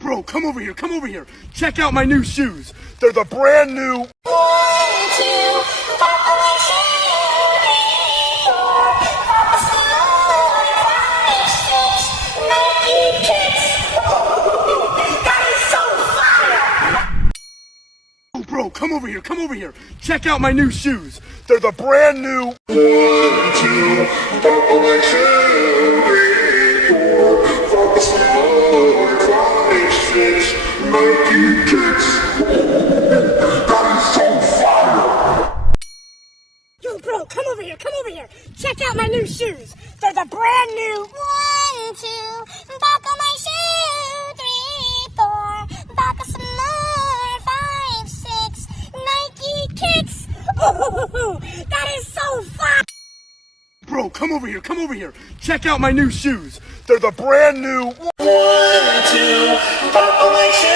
Bro, come over here, come over here. Check out my new shoes. They're the brand new. 1, 2, 3, 4, 5, 6, Nike kicks. That is so fire. Bro, come over here, come over here. Check out my new shoes. They're the brand new. 1, 2, 6, Nike kicks. That is so fire. Yo, bro, come over here, come over here. Check out my new shoes. They're the brand new. 1, 2, buckle my shoe. 3, 4, buckle some more. 5, 6, Nike kicks. Oh, that is so fire. Bro, come over here, come over here. Check out my new shoes. They're the brand new. 1, 2, buckle my shoe.